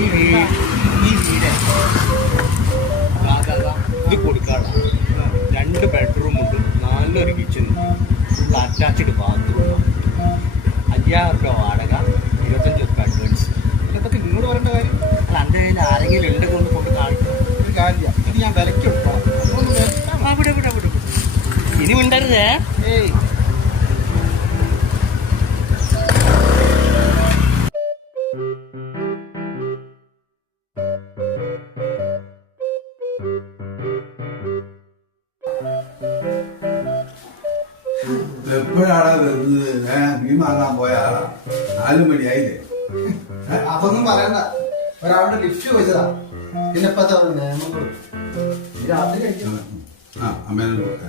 ഈ വീട് ഇത് കൊടുക്കാണ്. 2 ബെഡ്റൂമുണ്ട്, നല്ലൊരു കിച്ചണുണ്ട്, ഫുൾ അറ്റാച്ച്ഡ് ബാത്റൂം, 5000 രൂപ വാടക, 25 രൂപ അഡ്വാൻസ്. ഇതൊക്കെ നിങ്ങളോട് പറയേണ്ട കാര്യം അല്ല, എൻ്റെ കയ്യിൽ ആരെങ്കിലും ഉണ്ടെങ്കിൽ ഒന്ന് കൊണ്ട് കാണിക്കും. ഒരു കാര്യമില്ല. ഇത് ഞാൻ വിലയ്ക്ക് കൊടുക്കാം. ഇനി മിണ്ടരുതേ. ഏയ് എപ്പോഴാണ് വരുന്നത്? മീൻ വാങ്ങാൻ പോയ ആളാ. 4 മണിയായില്ലേ? അതൊന്നും പറയണ്ട. ഒരാളുടെ ലിഫ്റ്റ് ചോദിച്ചതാ. പിന്നെ ഇപ്പത്തെ നിയമങ്ങളും രാത്രി കഴിക്കും. അമ്മേനെ